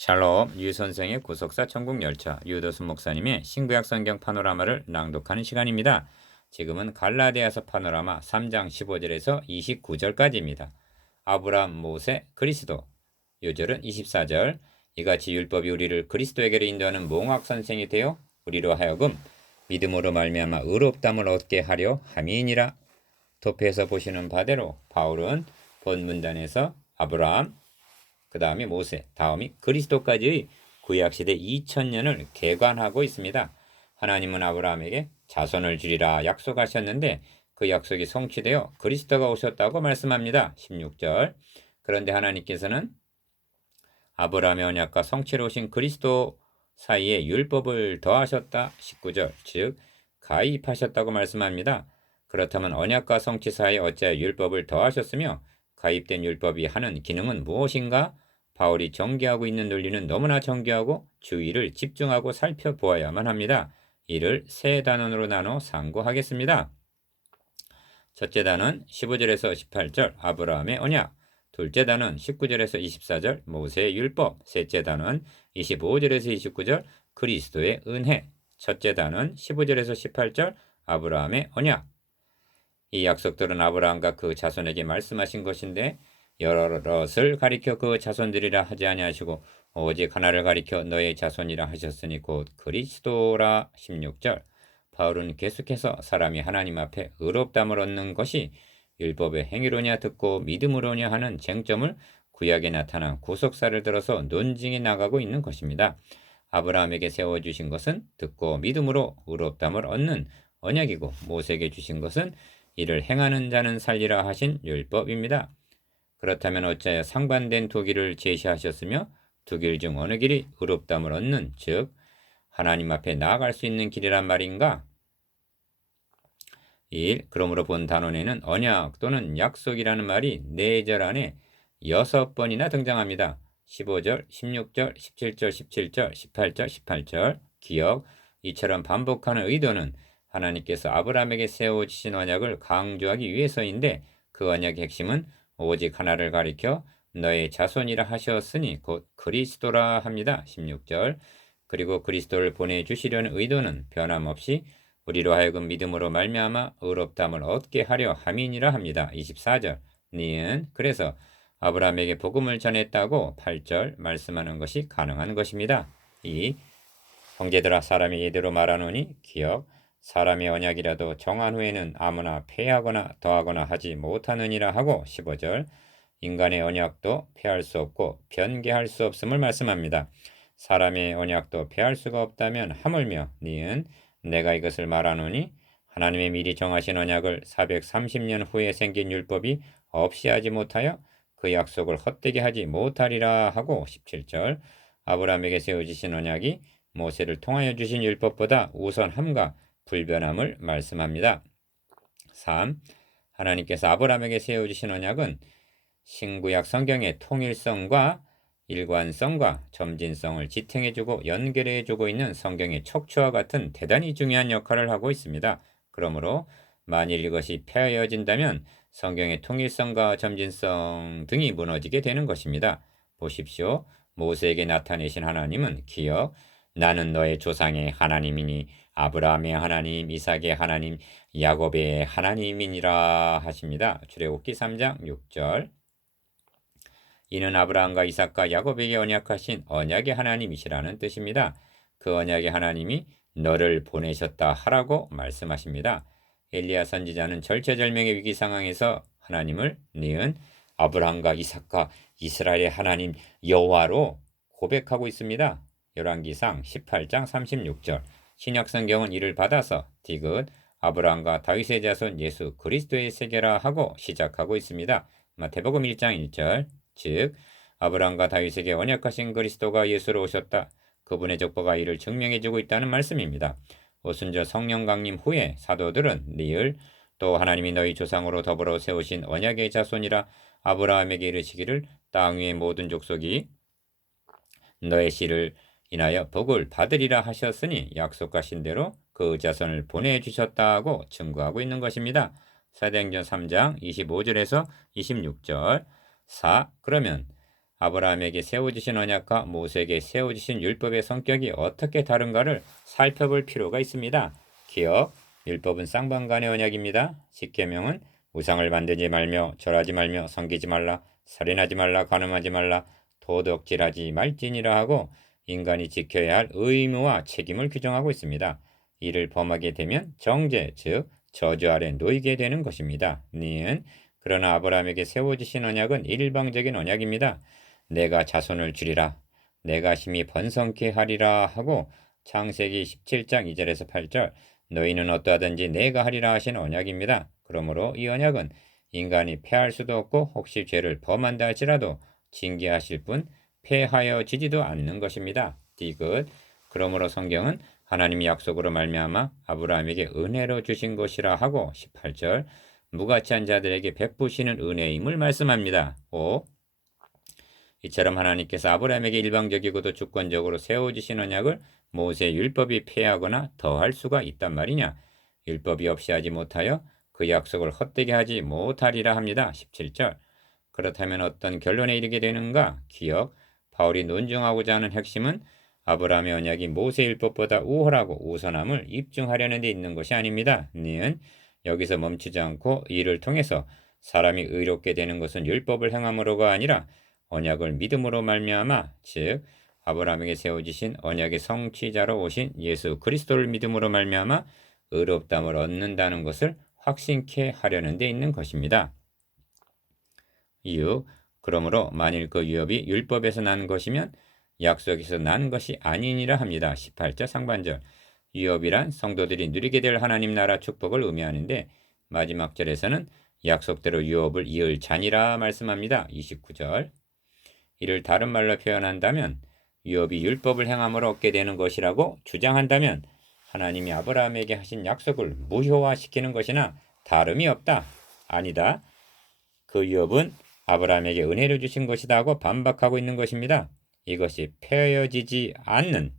샬롬 유선생의 구속사 천국열차 유도순 목사님의 신구약 성경 파노라마를 낭독하는 시간입니다. 지금은 갈라디아서 파노라마 3장 15절에서 29절까지입니다. 아브라함, 모세, 그리스도. 요절은 24절. 이같이 율법이 우리를 그리스도에게로 인도하는 몽학 선생이 되어 우리로 하여금 믿음으로 말미암아 의롭다함을 얻게 하려 함이니라. 도표에서 보시는 바대로 바울은 본문단에서 아브라함, 그 다음에 모세, 다음이 그리스도까지의 구약시대 2000년을 개관하고 있습니다. 하나님은 아브라함에게 자손을 주리라 약속하셨는데 그 약속이 성취되어 그리스도가 오셨다고 말씀합니다. 16절. 그런데 하나님께서는 아브라함의 언약과 성취로 오신 그리스도 사이에 율법을 더하셨다. 19절. 즉 가입하셨다고 말씀합니다. 그렇다면 언약과 성취 사이에 어찌하여 율법을 더하셨으며 가입된 율법이 하는 기능은 무엇인가? 바울이 전개하고 있는 논리는 너무나 정교하고 주의를 집중하고 살펴보아야만 합니다. 이를 세 단원으로 나눠 상고하겠습니다. 첫째 단원 15절에서 18절 아브라함의 언약, 둘째 단원 19절에서 24절 모세의 율법, 셋째 단원 25절에서 29절 그리스도의 은혜, 첫째 단원 15절에서 18절 아브라함의 언약. 이 약속들은 아브라함과 그 자손에게 말씀하신 것인데 여럿을 가리켜 그 자손들이라 하지 아니하시고 오직 하나를 가리켜 너의 자손이라 하셨으니 곧 그리스도라. 16절. 바울은 계속해서 사람이 하나님 앞에 의롭다함을 얻는 것이 율법의 행위로냐 듣고 믿음으로냐 하는 쟁점을 구약에 나타난 구속사를 들어서 논증해 나가고 있는 것입니다. 아브라함에게 세워주신 것은 듣고 믿음으로 의롭다함을 얻는 언약이고 모세에게 주신 것은 이를 행하는 자는 살리라 하신 율법입니다. 그렇다면 어찌하여 상반된 두 길을 제시하셨으며 두 길 중 어느 길이 의롭다함을 얻는 즉 하나님 앞에 나아갈 수 있는 길이란 말인가? 1. 그러므로 본 단원에는 언약 또는 약속이라는 말이 4절 안에 6번이나 등장합니다. 15절, 16절, 17절, 17절, 18절, 18절. 기억, 이처럼 반복하는 의도는 하나님께서 아브라함에게 세워주신 언약을 강조하기 위해서인데 그 언약의 핵심은 오직 하나를 가리켜 너의 자손이라 하셨으니 곧 그리스도라 합니다. 16절. 그리고 그리스도를 보내주시려는 의도는 변함없이 우리로 하여금 믿음으로 말미암아 의롭다함을 얻게 하려 함이니라 합니다. 24절. 니은 그래서 아브라함에게 복음을 전했다고 8절 말씀하는 것이 가능한 것입니다. 2. 형제들아 사람이 이대로 말하노니 기억 사람의 언약이라도 정한 후에는 아무나 폐하거나 더하거나 하지 못하느니라 하고 15절 인간의 언약도 폐할 수 없고 변개할 수 없음을 말씀합니다. 사람의 언약도 폐할 수가 없다면 하물며 니은 내가 이것을 말하노니 하나님의 미리 정하신 언약을 430년 후에 생긴 율법이 없이 하지 못하여 그 약속을 헛되게 하지 못하리라 하고 17절 아브라함에게 세워지신 언약이 모세를 통하여 주신 율법보다 우선함과 불변함을 말씀합니다. 3. 하나님께서 아브라함에게 세워주신 언약은 신구약 성경의 통일성과 일관성과 점진성을 지탱해주고 연결해주고 있는 성경의 척추와 같은 대단히 중요한 역할을 하고 있습니다. 그러므로 만일 이것이 폐하여진다면 성경의 통일성과 점진성 등이 무너지게 되는 것입니다. 보십시오. 모세에게 나타내신 하나님은 기억 나는 너의 조상의 하나님이니 아브라함의 하나님, 이삭의 하나님, 야곱의 하나님이니라 하십니다. 출애굽기 3장 6절. 이는 아브라함과 이삭과 야곱에게 언약하신 언약의 하나님이시라는 뜻입니다. 그 언약의 하나님이 너를 보내셨다 하라고 말씀하십니다. 엘리야 선지자는 절체절명의 위기 상황에서 하나님을 니은 아브라함과 이삭과 이스라엘의 하나님 여호와로 고백하고 있습니다. 열왕기상 18장 36절. 신약성경은 이를 받아서 디귿 아브라함과 다윗의 자손 예수 그리스도의 세계라 하고 시작하고 있습니다. 마태복음 1장 1절. 즉 아브라함과 다윗에게 언약하신 그리스도가 예수로 오셨다. 그분의 족보가 이를 증명해주고 있다는 말씀입니다. 오순절 성령 강림 후에 사도들은 리을 또 하나님이 너희 조상으로 더불어 세우신 언약의 자손이라 아브라함에게 이르시기를 땅 위의 모든 족속이 너의 씨를 인하여 복을 받으리라 하셨으니 약속하신 대로 그 자손을 보내주셨다고 증거하고 있는 것입니다. 사도행전 3장 25절에서 26절. 4. 그러면 아브라함에게 세워주신 언약과 모세에게 세워주신 율법의 성격이 어떻게 다른가를 살펴볼 필요가 있습니다. 기억, 율법은 쌍방간의 언약입니다. 십계명은 우상을 만들지 말며 절하지 말며 섬기지 말라, 살인하지 말라, 간음하지 말라, 도덕질하지 말지니라 하고 인간이 지켜야 할 의무와 책임을 규정하고 있습니다. 이를 범하게 되면 정죄, 즉 저주 아래 놓이게 되는 것입니다. 니은 그러나 아브라함에게 세워주신 언약은 일방적인 언약입니다. 내가 자손을 주리라, 내가 힘이 번성케 하리라 하고 창세기 17장 2절에서 8절 너희는 어떠하든지 내가 하리라 하신 언약입니다. 그러므로 이 언약은 인간이 패할 수도 없고 혹시 죄를 범한다 할지라도 징계하실 뿐 패하여지지도 않는 것입니다. 디귿 그러므로 성경은 하나님이 약속으로 말미암아 아브라함에게 은혜로 주신 것이라 하고 18절 무가치한 자들에게 베푸시는 은혜임을 말씀합니다. 5. 이처럼 하나님께서 아브라함에게 일방적이고도 주권적으로 세워주신 언약을 모세 율법이 폐하거나 더할 수가 있단 말이냐. 율법이 없이 하지 못하여 그 약속을 헛되게 하지 못하리라 합니다. 17절 그렇다면 어떤 결론에 이르게 되는가? 기억 바울이 논증하고자 하는 핵심은 아브라함의 언약이 모세 율법보다 우월하고 우선함을 입증하려는 데 있는 것이 아닙니다. 니은 여기서 멈추지 않고 이를 통해서 사람이 의롭게 되는 것은 율법을 행함으로가 아니라 언약을 믿음으로 말미암아 즉 아브라함에게 세워지신 언약의 성취자로 오신 예수 그리스도를 믿음으로 말미암아 의롭다함을 얻는다는 것을 확신케 하려는 데 있는 것입니다. 이유 그러므로 만일 그 유업이 율법에서 난 것이면 약속에서 난 것이 아니니라 합니다. 18절 상반절 유업이란 성도들이 누리게 될 하나님 나라 축복을 의미하는데 마지막 절에서는 약속대로 유업을 이을 자니라 말씀합니다. 29절 이를 다른 말로 표현한다면 유업이 율법을 행함으로 얻게 되는 것이라고 주장한다면 하나님이 아브라함에게 하신 약속을 무효화시키는 것이나 다름이 없다. 아니다. 그 유업은 아브라함에게 은혜를 주신 것이다 하고 반박하고 있는 것입니다. 이것이 폐허지지 않는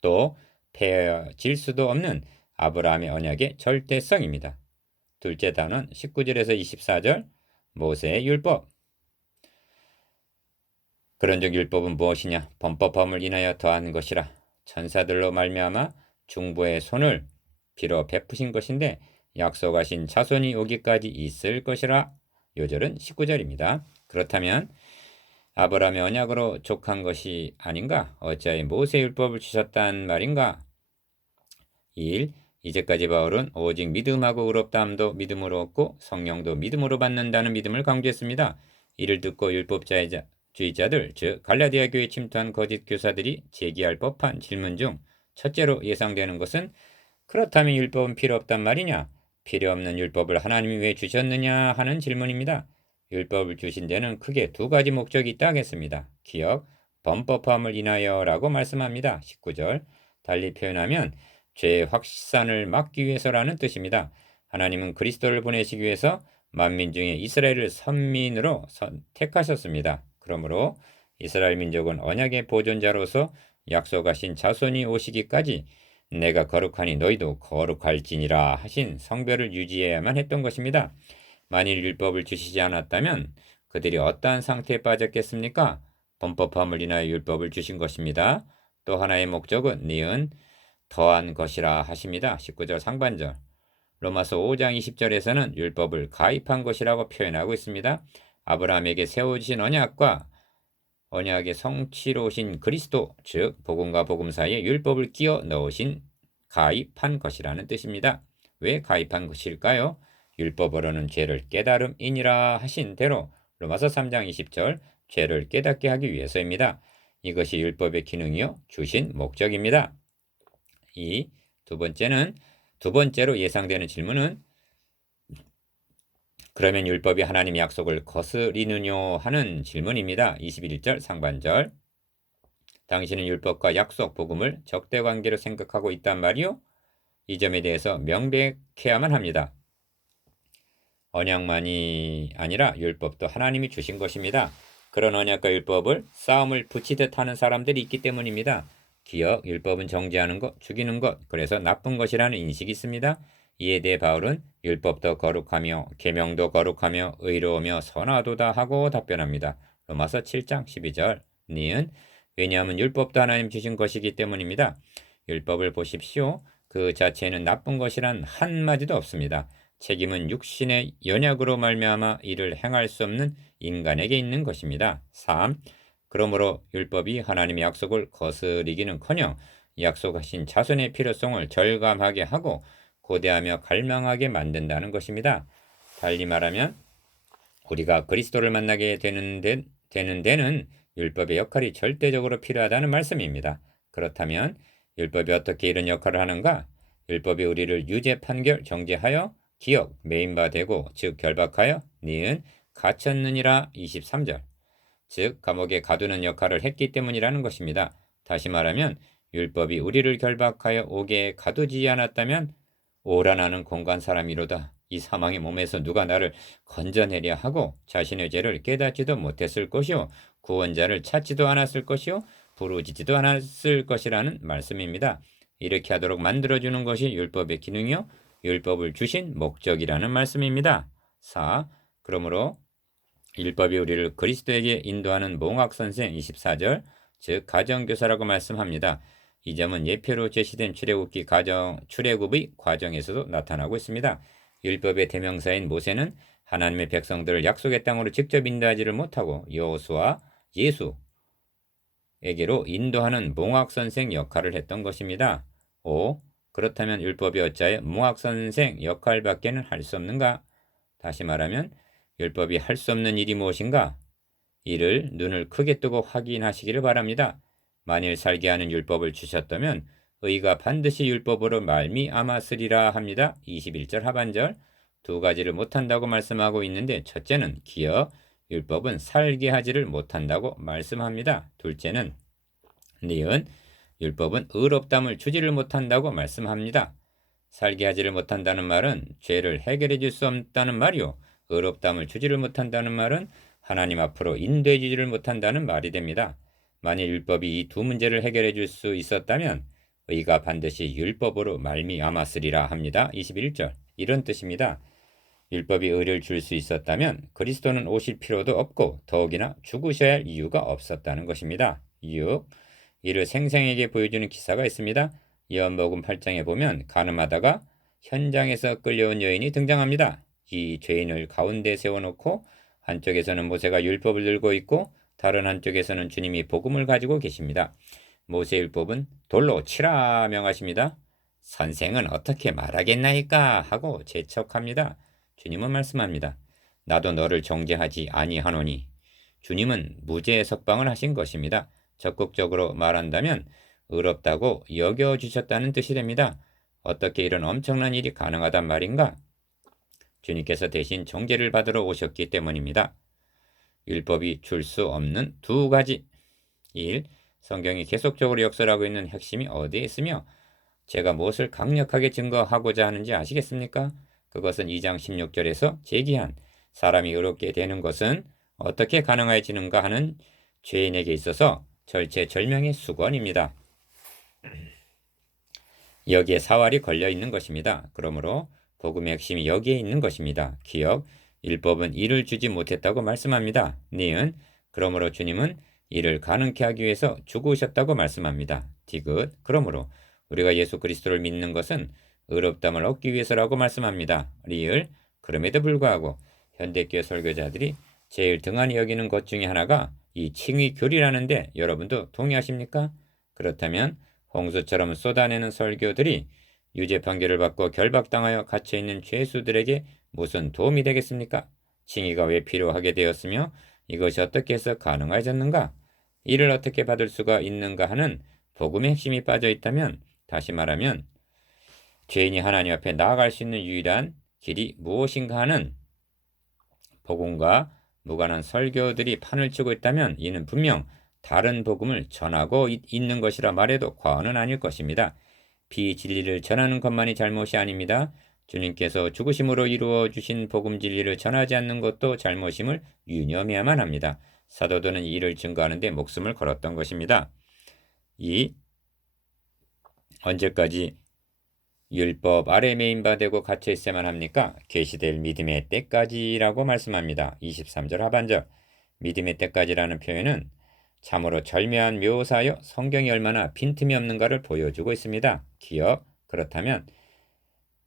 또 폐허질 수도 없는 아브라함의 언약의 절대성입니다. 둘째 단원 19절에서 24절 모세의 율법 그런즉 율법은 무엇이냐? 범법함을 인하여 더한 것이라. 천사들로 말미암아 중보의 손을 빌어 베푸신 것인데 약속하신 자손이 오기까지 있을 것이라. 요절은 19절입니다. 그렇다면 아브라함의 언약으로 족한 것이 아닌가? 어찌하여 모세 율법을 주셨단 말인가? 1. 이제까지 바울은 오직 믿음하고 의롭다함도 믿음으로 얻고 성령도 믿음으로 받는다는 믿음을 강조했습니다. 이를 듣고 율법주의자들 즉 갈라디아 교회에 침투한 거짓 교사들이 제기할 법한 질문 중 첫째로 예상되는 것은 그렇다면 율법은 필요 없단 말이냐? 필요 없는 율법을 하나님이 왜 주셨느냐 하는 질문입니다. 율법을 주신 데는 크게 두 가지 목적이 있다 하겠습니다. 기억, 범법함을 인하여라고 말씀합니다. 19절 달리 표현하면 죄의 확산을 막기 위해서라는 뜻입니다. 하나님은 그리스도를 보내시기 위해서 만민 중에 이스라엘을 선민으로 택하셨습니다. 그러므로 이스라엘 민족은 언약의 보존자로서 약속하신 자손이 오시기까지 내가 거룩하니 너희도 거룩할지니라 하신 성별을 유지해야만 했던 것입니다. 만일 율법을 주시지 않았다면 그들이 어떠한 상태에 빠졌겠습니까? 범법함을 인하여 율법을 주신 것입니다. 또 하나의 목적은 니은 더한 것이라 하십니다. 19절 상반절 로마서 5장 20절에서는 율법을 가입한 것이라고 표현하고 있습니다. 아브라함에게 세워주신 언약과 언약의 성취로 오신 그리스도 즉 복음과 복음 사이에 율법을 끼워 넣으신 가입한 것이라는 뜻입니다. 왜 가입한 것일까요? 율법으로는 죄를 깨달음이니라 하신 대로 로마서 3장 20절 죄를 깨닫게 하기 위해서입니다. 이것이 율법의 기능이요 주신 목적입니다. 두 번째로 예상되는 질문은 그러면 율법이 하나님의 약속을 거스리느뇨 하는 질문입니다. 21절 상반절 당신은 율법과 약속, 복음을 적대관계로 생각하고 있단 말이요? 이 점에 대해서 명백해야만 합니다. 언약만이 아니라 율법도 하나님이 주신 것입니다. 그런 언약과 율법을 싸움을 붙이듯 하는 사람들이 있기 때문입니다. 기억, 율법은 정죄하는 것, 죽이는 것, 그래서 나쁜 것이라는 인식이 있습니다. 이에 대해 바울은 율법도 거룩하며 계명도 거룩하며 의로우며 선하도다 하고 답변합니다. 로마서 7장 12절. 니은 왜냐하면 율법도 하나님 주신 것이기 때문입니다. 율법을 보십시오. 그 자체에는 나쁜 것이란 한마디도 없습니다. 책임은 육신의 연약으로 말미암아 이를 행할 수 없는 인간에게 있는 것입니다. 3. 그러므로 율법이 하나님의 약속을 거스리기는커녕 약속하신 자손의 필요성을 절감하게 하고 고대하며 갈망하게 만든다는 것입니다. 달리 말하면 우리가 그리스도를 만나게 되는 데는 율법의 역할이 절대적으로 필요하다는 말씀입니다. 그렇다면 율법이 어떻게 이런 역할을 하는가? 율법이 우리를 유죄 판결 정죄하여 기억 메인바 되고 즉 결박하여 니은 갇혔느니라 23절. 즉 감옥에 가두는 역할을 했기 때문이라는 것입니다. 다시 말하면 율법이 우리를 결박하여 옥에 가두지 않았다면 오라 나는 공간 사람이로다. 이 사망의 몸에서 누가 나를 건져내려 하고 자신의 죄를 깨닫지도 못했을 것이요 구원자를 찾지도 않았을 것이요 부르짖지도 않았을 것이라는 말씀입니다. 이렇게 하도록 만들어주는 것이 율법의 기능이요 율법을 주신 목적이라는 말씀입니다. 4. 그러므로 율법이 우리를 그리스도에게 인도하는 몽학선생 24절 즉 가정교사라고 말씀합니다. 이 점은 예표로 제시된 출애굽의 과정에서도 나타나고 있습니다. 율법의 대명사인 모세는 하나님의 백성들을 약속의 땅으로 직접 인도하지를 못하고 여호수아 예수에게로 인도하는 몽학선생 역할을 했던 것입니다. 5. 그렇다면 율법이 어찌하여 몽학선생 역할밖에는 할 수 없는가? 다시 말하면 율법이 할 수 없는 일이 무엇인가? 이를 눈을 크게 뜨고 확인하시기를 바랍니다. 만일 살게 하는 율법을 주셨다면 의가 반드시 율법으로 말미암았으리라 합니다. 21절 하반절 두 가지를 못한다고 말씀하고 있는데 첫째는 기어 율법은 살게 하지를 못한다고 말씀합니다. 둘째는 니은 율법은 의롭담을 주지를 못한다고 말씀합니다. 살게 하지를 못한다는 말은 죄를 해결해 줄 수 없다는 말이요. 의롭담을 주지를 못한다는 말은 하나님 앞으로 인도해 주지를 못한다는 말이 됩니다. 만일 율법이 이 두 문제를 해결해 줄 수 있었다면 의가 반드시 율법으로 말미암았으리라 합니다. 21절 이런 뜻입니다. 율법이 의를 줄 수 있었다면 그리스도는 오실 필요도 없고 더욱이나 죽으셔야 할 이유가 없었다는 것입니다. 6. 이를 생생하게 보여주는 기사가 있습니다. 요한복음 8장에 보면 가늠하다가 현장에서 끌려온 여인이 등장합니다. 이 죄인을 가운데 세워놓고 한쪽에서는 모세가 율법을 들고 있고 다른 한쪽에서는 주님이 복음을 가지고 계십니다. 모세 율법은 돌로 치라 명하십니다. 선생은 어떻게 말하겠나이까 하고 재촉합니다. 주님은 말씀합니다. 나도 너를 정죄하지 아니하노니. 주님은 무죄의 석방을 하신 것입니다. 적극적으로 말한다면 의롭다고 여겨주셨다는 뜻이 됩니다. 어떻게 이런 엄청난 일이 가능하단 말인가? 주님께서 대신 정죄를 받으러 오셨기 때문입니다. 율법이 줄 수 없는 두 가지. 1. 성경이 계속적으로 역설하고 있는 핵심이 어디에 있으며 제가 무엇을 강력하게 증거하고자 하는지 아시겠습니까? 그것은 2장 16절에서 제기한 사람이 의롭게 되는 것은 어떻게 가능해지는가 하는 죄인에게 있어서 절체절명의 수건입니다. 여기에 사활이 걸려 있는 것입니다. 그러므로 복음의 핵심이 여기에 있는 것입니다. 기억, 율법은 이를 주지 못했다고 말씀합니다. 니은, 그러므로 주님은 이를 가능케 하기 위해서 죽으셨다고 말씀합니다. 디귿, 그러므로 우리가 예수 그리스도를 믿는 것은 의롭담을 얻기 위해서라고 말씀합니다. 리을, 그럼에도 불구하고 현대교회 설교자들이 제일 등한히 여기는 것 중에 하나가 이 칭의교리라는데 여러분도 동의하십니까? 그렇다면 홍수처럼 쏟아내는 설교들이 유죄 판결을 받고 결박당하여 갇혀있는 죄수들에게 무슨 도움이 되겠습니까? 칭의가 왜 필요하게 되었으며 이것이 어떻게 해서 가능해졌는가? 이를 어떻게 받을 수가 있는가 하는 복음의 핵심이 빠져 있다면 다시 말하면 죄인이 하나님 앞에 나아갈 수 있는 유일한 길이 무엇인가 하는 복음과 무관한 설교들이 판을 치고 있다면 이는 분명 다른 복음을 전하고 있는 것이라 말해도 과언은 아닐 것입니다. 비진리를 전하는 것만이 잘못이 아닙니다. 주님께서 죽으심으로 이루어 주신 복음 진리를 전하지 않는 것도 잘못임을 유념해야만 합니다. 사도들은 이를 증거하는 데 목숨을 걸었던 것입니다. 언제까지 율법 아래 메인바되고 갇혀 있어야만 합니까? 계시될 믿음의 때까지라고 말씀합니다. 23절 하반절 믿음의 때까지라는 표현은 참으로 절묘한 묘사여 성경이 얼마나 빈틈이 없는가를 보여주고 있습니다. 기억. 그렇다면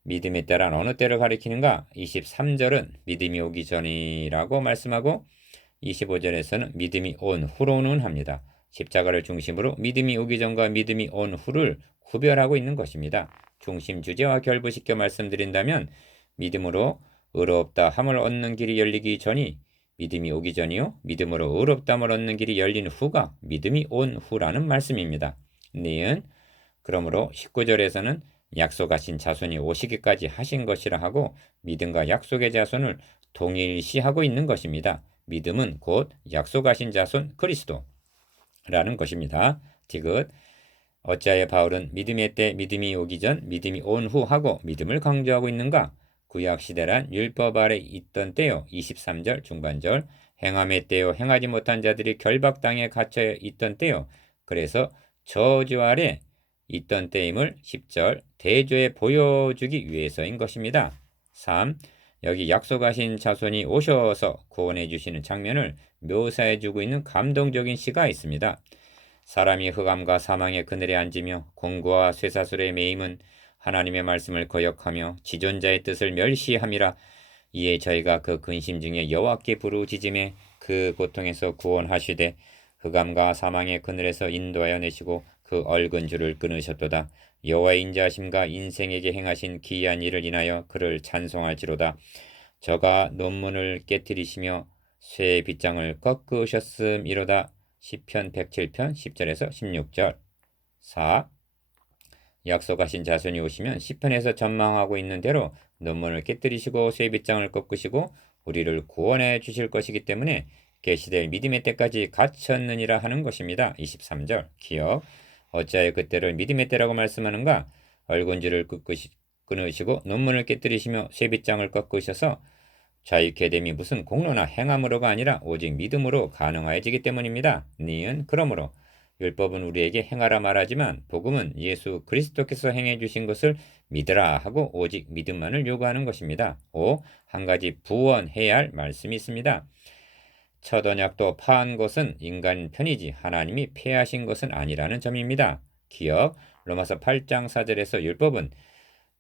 믿음의 때란 어느 때를 가리키는가? 23절은 믿음이 오기 전이라고 말씀하고 25절에서는 믿음이 온 후로는 합니다. 십자가를 중심으로 믿음이 오기 전과 믿음이 온 후를 구별하고 있는 것입니다. 중심 주제와 결부시켜 말씀드린다면 믿음으로 의롭다 함을 얻는 길이 열리기 전이 믿음이 오기 전이요 믿음으로 의롭다함을 얻는 길이 열린 후가 믿음이 온 후라는 말씀입니다. 니은 그러므로 19절에서는 약속하신 자손이 오시기까지 하신 것이라 하고 믿음과 약속의 자손을 동일시하고 있는 것입니다. 믿음은 곧 약속하신 자손 그리스도라는 것입니다. 디귿 어찌하여 바울은 믿음의 때 믿음이 오기 전 믿음이 온 후 하고 믿음을 강조하고 있는가? 구약시대란 율법 아래 있던 때요 23절 중반절 행함의 때요 행하지 못한 자들이 결박당에 갇혀 있던 때요 그래서 저주 아래 있던 때임을 10절 대조에 보여주기 위해서인 것입니다. 3. 여기 약속하신 자손이 오셔서 구원해 주시는 장면을 묘사해 주고 있는 감동적인 시가 있습니다. 사람이 흑암과 사망의 그늘에 앉으며 공고와 쇠사슬에 매임은 하나님의 말씀을 거역하며 지존자의 뜻을 멸시함이라. 이에 저희가 그 근심 중에 여호와께 부르짖음에 그 고통에서 구원하시되 흑암과 사망의 그늘에서 인도하여 내시고 그 얽은 줄을 끊으셨도다. 여호와의 인자하심과 인생에게 행하신 기이한 일을 인하여 그를 찬송할지로다. 저가 논문을 깨뜨리시며 쇠의 빗장을 꺾으셨음이로다. 시편 107편 10절에서 16절. 4. 약속하신 자손이 오시면 시편에서 전망하고 있는 대로 논문을 깨뜨리시고 쇠의 빗장을 꺾으시고 우리를 구원해 주실 것이기 때문에 계시될 믿음의 때까지 갇혔느니라 하는 것입니다. 23절. 기억. 어찌하여 그때를 믿음의 때라고 말씀하는가? 얽은 줄을 끊으시고 논문을 깨뜨리시며 쇠빗장을 꺾으셔서 자유케 됨이 무슨 공로나 행함으로가 아니라 오직 믿음으로 가능하여지기 때문입니다. 니은 그러므로 율법은 우리에게 행하라 말하지만 복음은 예수 그리스도께서 행해 주신 것을 믿으라 하고 오직 믿음만을 요구하는 것입니다. 5. 한 가지 부원해야 할 말씀이 있습니다. 첫 언약도 파한 것은 인간 편이지 하나님이 폐하신 것은 아니라는 점입니다. 기억 로마서 8장 4절에서 율법은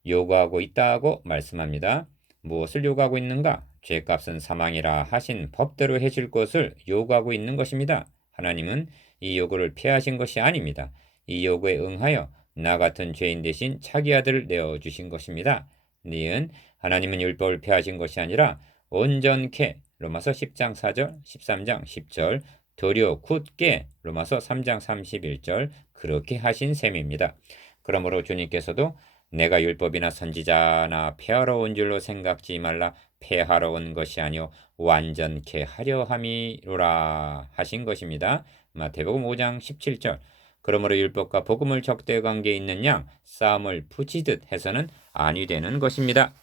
요구하고 있다고 말씀합니다. 무엇을 요구하고 있는가? 죄값은 사망이라 하신 법대로 해줄 것을 요구하고 있는 것입니다. 하나님은 이 요구를 폐하신 것이 아닙니다. 이 요구에 응하여 나 같은 죄인 대신 자기 아들을 내어주신 것입니다. 니은 하나님은 율법을 폐하신 것이 아니라 온전케 로마서 10장 4절 13장 10절 도리어 굳게 로마서 3장 31절 그렇게 하신 셈입니다. 그러므로 주님께서도 내가 율법이나 선지자나 폐하러 온 줄로 생각지 말라. 폐하러 온 것이 아니요 완전케 하려 함이로라 하신 것입니다. 마태복음 5장 17절. 그러므로 율법과 복음을 적대 관계에 있는 양 싸움을 붙이듯 해서는 아니 되는 것입니다.